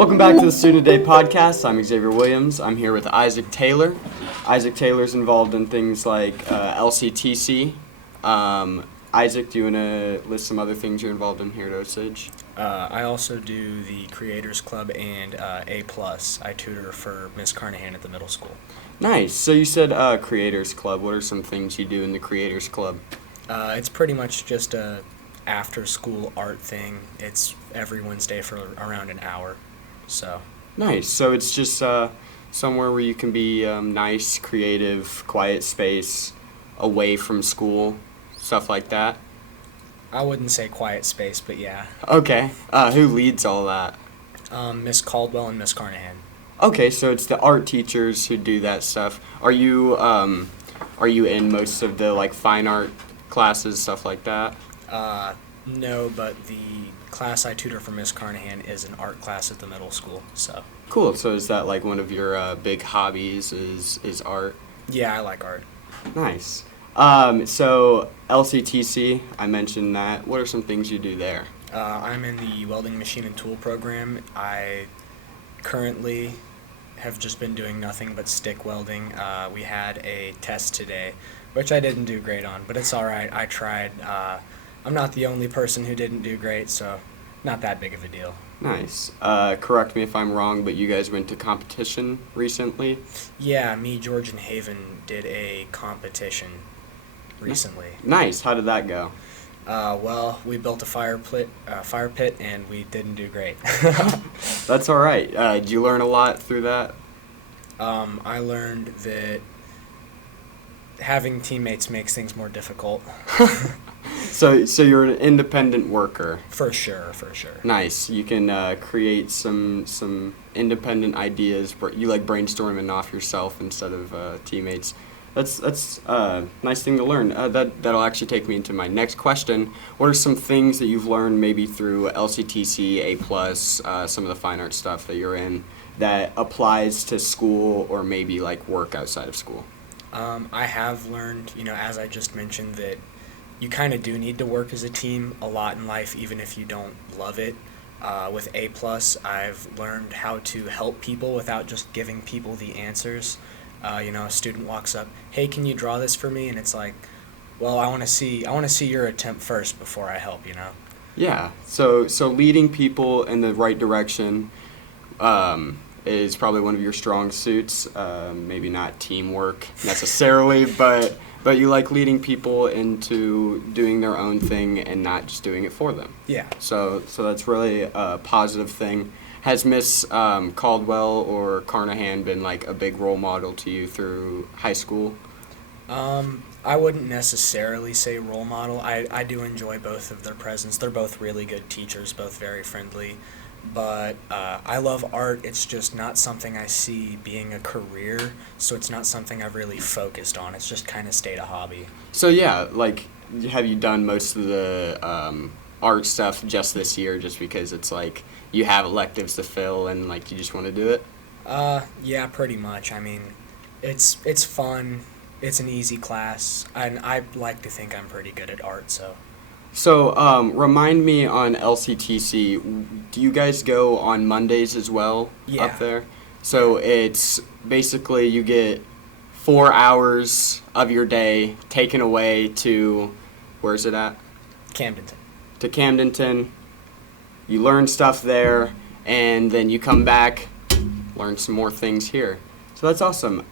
Welcome back to the Student Day podcast. I'm Xavier Williams. I'm here with Isaac Taylor. Isaac Taylor's involved in things like LCTC. Isaac, do you want to list some other things you're involved in here at Osage? I also do the Creators Club and A+. I tutor for Miss Carnahan at the middle school. Nice. So you said Creators Club. What are some things you do in the Creators Club? It's pretty much just a after-school art thing. It's every Wednesday for around an hour. So. Nice. So it's just somewhere where you can be nice, creative, quiet space, away from school, stuff like that. I wouldn't say quiet space, but yeah. Okay. Who leads all that? Miss Caldwell and Miss Carnahan. Okay, so it's the art teachers who do that stuff. Are you in most of the fine art classes, stuff like that? No, but the class I tutor for Miss Carnahan is an art class at the middle school. So. Cool. So is that one of your big hobbies? Is art? Yeah, I like art. Nice. So LCTC, I mentioned that. What are some things you do there? I'm in the welding machine and tool program. I currently have just been doing nothing but stick welding. We had a test today, which I didn't do great on, but it's all right. I tried. I'm not the only person who didn't do great, so not that big of a deal. Nice. Correct me if I'm wrong, but you guys went to competition recently? Yeah, me, George, and Haven did a competition recently. Nice. How did that go? Well, we built a fire pit, and we didn't do great. That's all right. Did you learn a lot through that? I learned that having teammates makes things more difficult. So you're an independent worker. For sure. Nice. You can create some independent ideas. You like brainstorming off yourself instead of teammates. That's a nice thing to learn. That'll actually take me into my next question. What are some things that you've learned maybe through LCTC, A+, some of the fine art stuff that you're in that applies to school or maybe work outside of school? I have learned, as I just mentioned, that you kind of do need to work as a team a lot in life, even if you don't love it. With A+, I've learned how to help people without just giving people the answers. A student walks up, hey, can you draw this for me? And it's like, well, I want to see your attempt first before I help, Yeah. So leading people in the right direction is probably one of your strong suits. Maybe not teamwork necessarily, but you like leading people into doing their own thing and not just doing it for them. Yeah. So that's really a positive thing. Has Miss Caldwell or Carnahan been a big role model to you through high school? I wouldn't necessarily say role model. I do enjoy both of their presence. They're both really good teachers, both very friendly. But I love art. It's just not something I see being a career, so it's not something I've really focused on. It's just kind of stayed a hobby. So yeah, have you done most of the art stuff just this year just because it's you have electives to fill and you just want to do it? Yeah, pretty much. I mean, it's fun. It's an easy class, and I like to think I'm pretty good at art, so. So, remind me on LCTC, do you guys go on Mondays as well up there? So it's basically you get 4 hours of your day taken away to, where's it at? Camdenton. To Camdenton. You learn stuff there, and then you come back, learn some more things here. So that's awesome.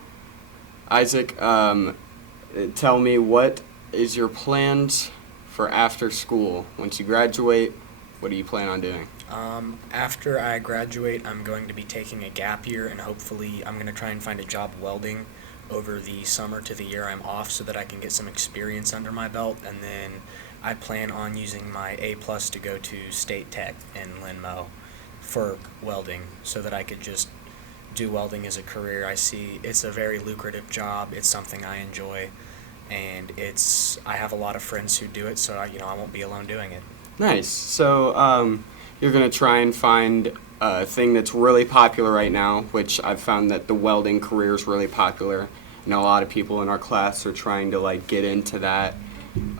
Isaac, tell me, what is your plans for after school? Once you graduate, what do you plan on doing? After I graduate, I'm going to be taking a gap year, and hopefully I'm going to try and find a job welding over the summer to the year I'm off so that I can get some experience under my belt, and then I plan on using my A+ to go to State Tech in Linmo for welding so that I could just do welding as a career. I see it's a very lucrative job. It's something I enjoy. And I have a lot of friends who do it, so I won't be alone doing it. Nice. So you're going to try and find a thing that's really popular right now, which I've found that the welding career is really popular. I know a lot of people in our class are trying to get into that.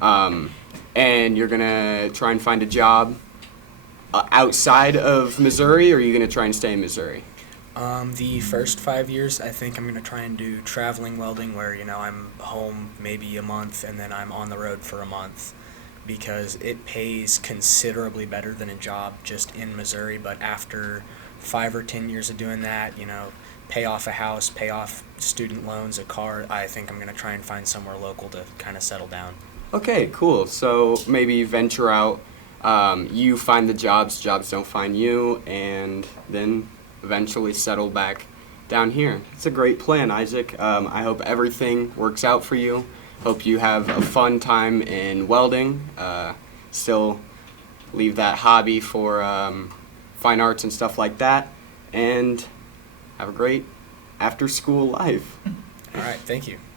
And you're going to try and find a job outside of Missouri, or are you going to try and stay in Missouri? The first 5 years, I think I'm going to try and do traveling welding where, I'm home maybe a month and then I'm on the road for a month because it pays considerably better than a job just in Missouri. But after 5 or 10 years of doing that, pay off a house, pay off student loans, a car, I think I'm going to try and find somewhere local to kind of settle down. Okay, cool. So maybe venture out. You find the jobs, jobs don't find you, and then eventually settle back down here. It's a great plan, Isaac. I hope everything works out for you. Hope you have a fun time in welding. Still leave that hobby for fine arts and stuff like that. And have a great after-school life. All right, thank you.